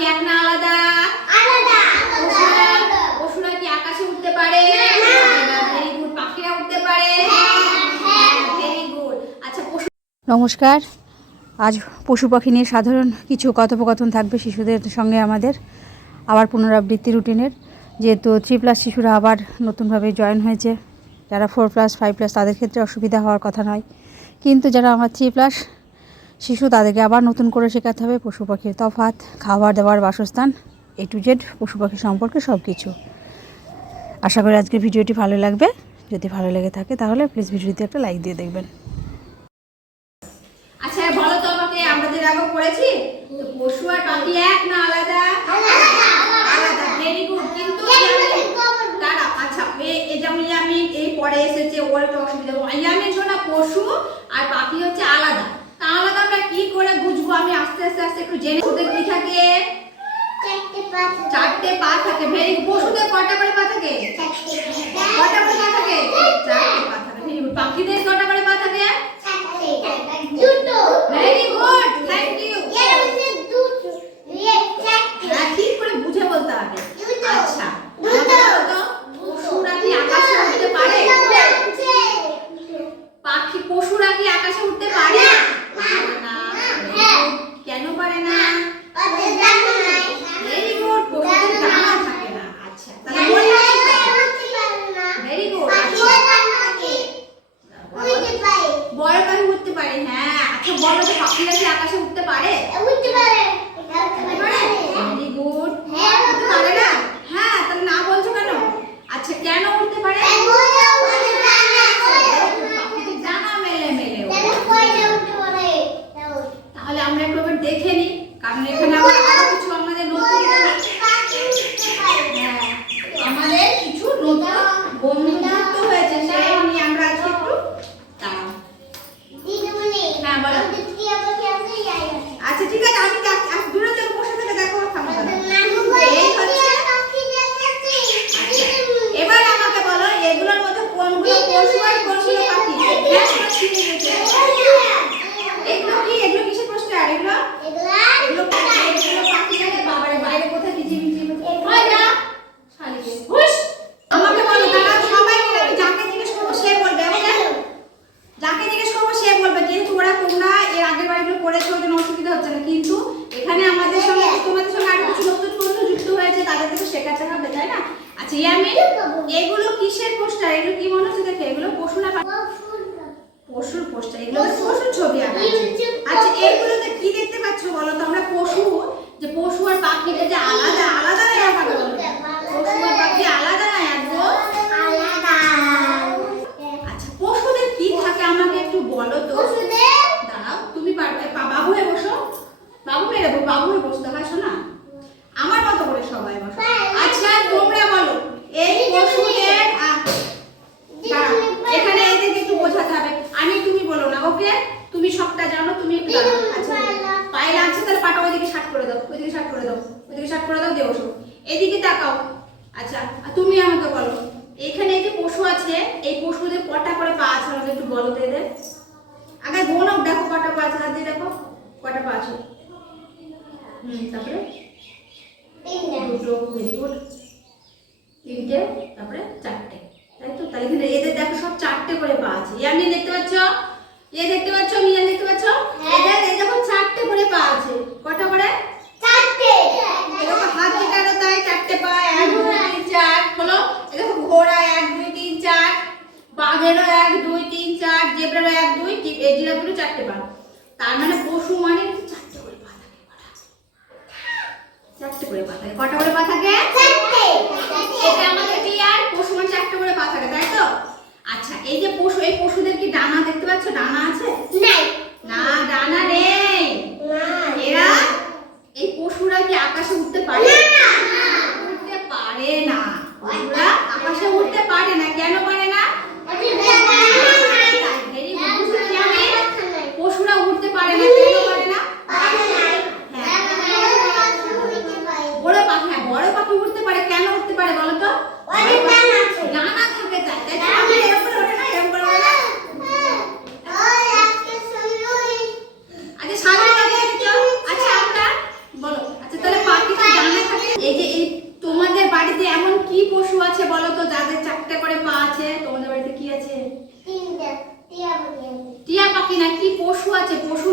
পাখি এক না আলাদা পশুরা পশুরা কি আকাশে উঠতে পারে? ভেরি গুড পাখিরা উঠতে পারে। Very good. আচ্ছা পশু নমস্কার। আজ পশু পাখি নিয়ে সাধারণ কিছু কথোপকথন থাকবে শিশুদের সঙ্গে আমাদের। আবার পুনরাবৃত্তি রুটিনের। যেহেতু থ্রি প্লাস শিশুরা আবার নতুনভাবে জয়েন হয়েছে যারা ফোর প্লাস ফাইভ প্লাস তাদের ক্ষেত্রে অসুবিধা হওয়ার কথা নয়। কিন্তু যারা আমার থ্রি প্লাস শিশু তাদেরকে আবার নতুন করে শেখাতে হবে, পশু পাখির তফাৎ, খাবার দাবার, বাসস্থান এ টু জেড পশু পাখি সম্পর্কে সব কিছু আশা করি আজকের ভিডিওটি ভালো লাগবে। যদি ভালো লেগে থাকে তাহলে প্লিজ ভিডিওতে একটা লাইক দিয়ে দেখবেন। আচ্ছা দাঁড়া আচ্ছা এই পরে এসেছে, ওর একটা অসুবিধা শোনা, পশু আর পাখি হচ্ছে আলাদা। তা আলাদা আমরা কি করে বুঝব? আমি আস্তে আস্তে আস্তে একটু জেনে ওদের কি থাকে? চারটে পা থাকে। ভেরি পশুদের কটা করে পা থাকে? কটা করে পা থাকে? চারটে পা থাকে। ভেরি পাখিদের কটা করে পা থাকে? ভেরি নিই কারণ এখানে এগুলো পশুর ছবি আঁকা। আচ্ছা এগুলোতে কি দেখতে পাচ্ছ বলো তো? আমরা পশু যে পশু আর পাখিটা যে আলাদা আলাদা না আলাদা বলো? পশু আর পাখি আলাদা না একদম আচ্ছা পশুদের কি থাকে আমাকে একটু বলো তো? দাঁড়াও তুমি পারবে বাবু হয়ে বসো। বাবু হয়ে বাবু হয়ে বসতে হয় শোনা আমার মতো করে সবাই বসো আচ্ছা তোমরা বলো এই পশুদের আহ, দাঁড়াও, এখানে এদেরকে একটু বোঝাতে হবে আমি তুমি বলো না ওকে তুমি সবটা জানো তুমি একটু দাঁড়াও। আচ্ছা পায়ে লাগছে তাহলে পাটা ওইদিকে শার্ট করে দাও ওইদিকে শার্ট করে দাও ওইদিকে শার্ট করে দাও দিয়ে বসো এদিকে তাকাও আচ্ছা আর তুমি আমাকে বলো এখানে যে পশু আছে এই পশুদের কটা করে পা আছে আমাকে একটু বলো এদের। আগে গোনো দেখো কটা পা আছে হাত দিয়ে দেখো কটা পা আছে। হুম তারপরে? দুটো ভেরি গুড। তিনটে তারপরে চারটে তাই তো? তাহলে এখানে এদের দেখো সব চারটে করে পা আছে। ইয়ামি দেখতে পাচ্ছ? এ দেখতে পাচ্ছ? মিয়া দেখতে পাচ্ছ? এদের এই দেখো চারটে করে পা আছে। কটা করে? এই দেখো ঘোড়া এক, দুই, তিন, চার, বাঘেরও এক, দুই, তিন, চার, জেব্রারও এক, দুই চারটে পা তার মানে পশু মানে চারটে কটা? করে পশু আছে পশু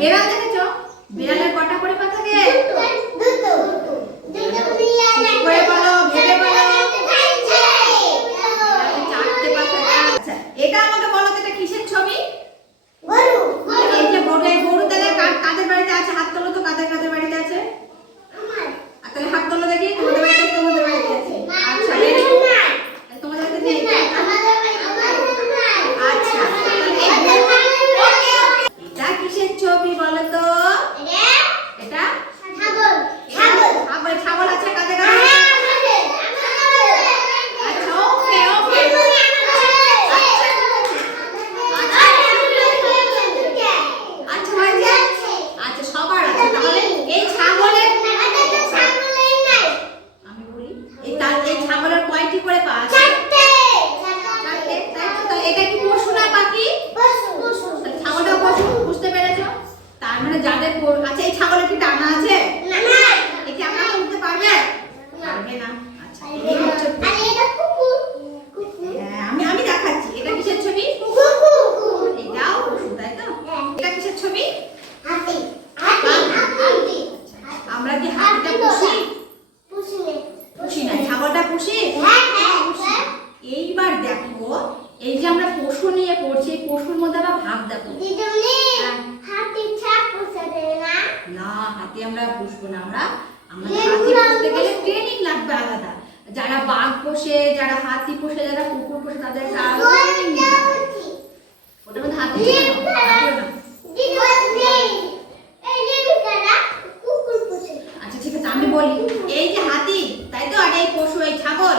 এরা আমরা আমাদের হাতি গেলে ট্রেনিং লাগবে আলাদা। যারা বাঘ পোষে যারা হাতি পোষে যারা কুকুর পোষে তাদের একটা আলাদা ট্রেনিং ওটার মধ্যে হাতি ছিল না হাতিও না আচ্ছা ঠিক আছে আমি বলি এই যে হাতি তাই তো আর এই পশু এই ছাগল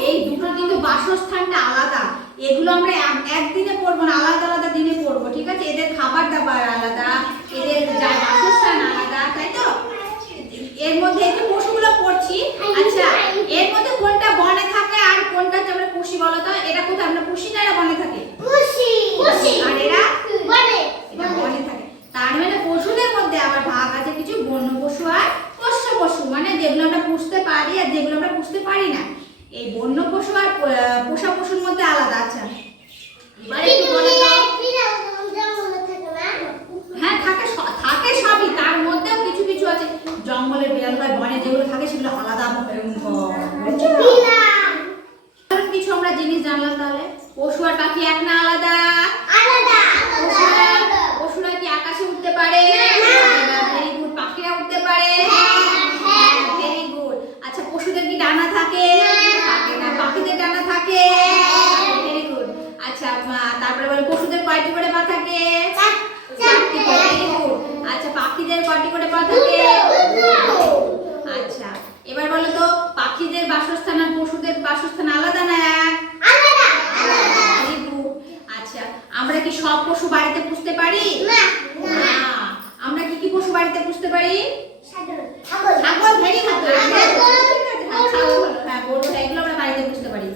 এই দুটোর কিন্তু বাসস্থানটা আলাদা। এগুলো আমরা এক- একদিনে পড়ব না আলাদা আলাদা দিনে পড়ব ঠিক আছে? এদের খাবার দাবার আলাদা এদের যা বাসস্থান আলাদা তাই তো এর মধ্যে এই যে পশুগুলো পড়ছি আচ্ছা এর মধ্যে কোনটা বনে থাকে আর কোনটা তোমরা আমরা পুষি বলো তো? এটা কোথায়? আমরা পুষি না এটা বনে থাকে? আর বাসস্থান আর পশুদের বাসস্থান আলাদা না এক? আচ্ছা আমরা কি সব পশু বাড়িতে পুষতে পারি? না। আমরা কি কি পশু বাড়িতে পুষতে পারি? ছাগল। ভেরি গুড হ্যাঁ গরু হ্যাঁ, এগুলো আমরা বাড়িতে পুষতে পারি।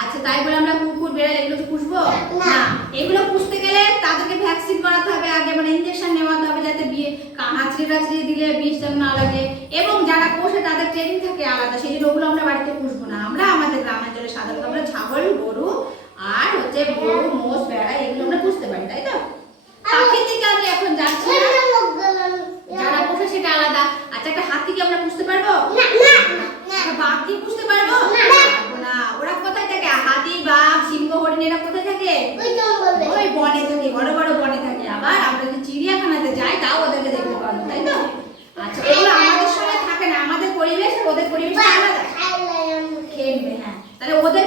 আচ্ছা তাই বলে আমরা কুকুর বেড়াল এগুলো পুষবো? না। এগুলো পুষতে গেলে তাদেরকে ভ্যাকসিন করাতে হবে আগে মানে ইনজেকশন টাচড়ি দিলে বিষ যেন না লাগে। এবং যারা পোষে তাদের ট্রেনিং থাকে আলাদা। সেই জন্য ওগুলো আমরা বাড়িতে পুষবো না। আমরা আমাদের গ্রামাঞ্চলে সাধারণত আমরা ছাগল গরু আর হচ্ছে গরু মোষ বেড়া এগুলো আমরা পুষতে পারি তাই তো? পাখির দিকে আমি এখন যাচ্ছি যারা পোষে সেটা আলাদা। আচ্ছা একটা হাতিকে আমরা পুষতে পারব একটা বাঘ কি পুষতে পারব না। পারব না ওরা কোথায় থাকে হাতি বাঘ সিংহ হরিণ এরা কোথায় থাকে ওই বনে থাকে বড় বড় বনে থাকে আবার আমরা যদি চিড়িয়াখানাতে যাই তাও ওদেরকে দেখতে পারব তাই তো আচ্ছা ওগুলো আমাদের সঙ্গে থাকে না আমাদের পরিবেশ আর ওদের পরিবেশ আলাদা খেয়ে নেবে হ্যাঁ তাহলে ওদের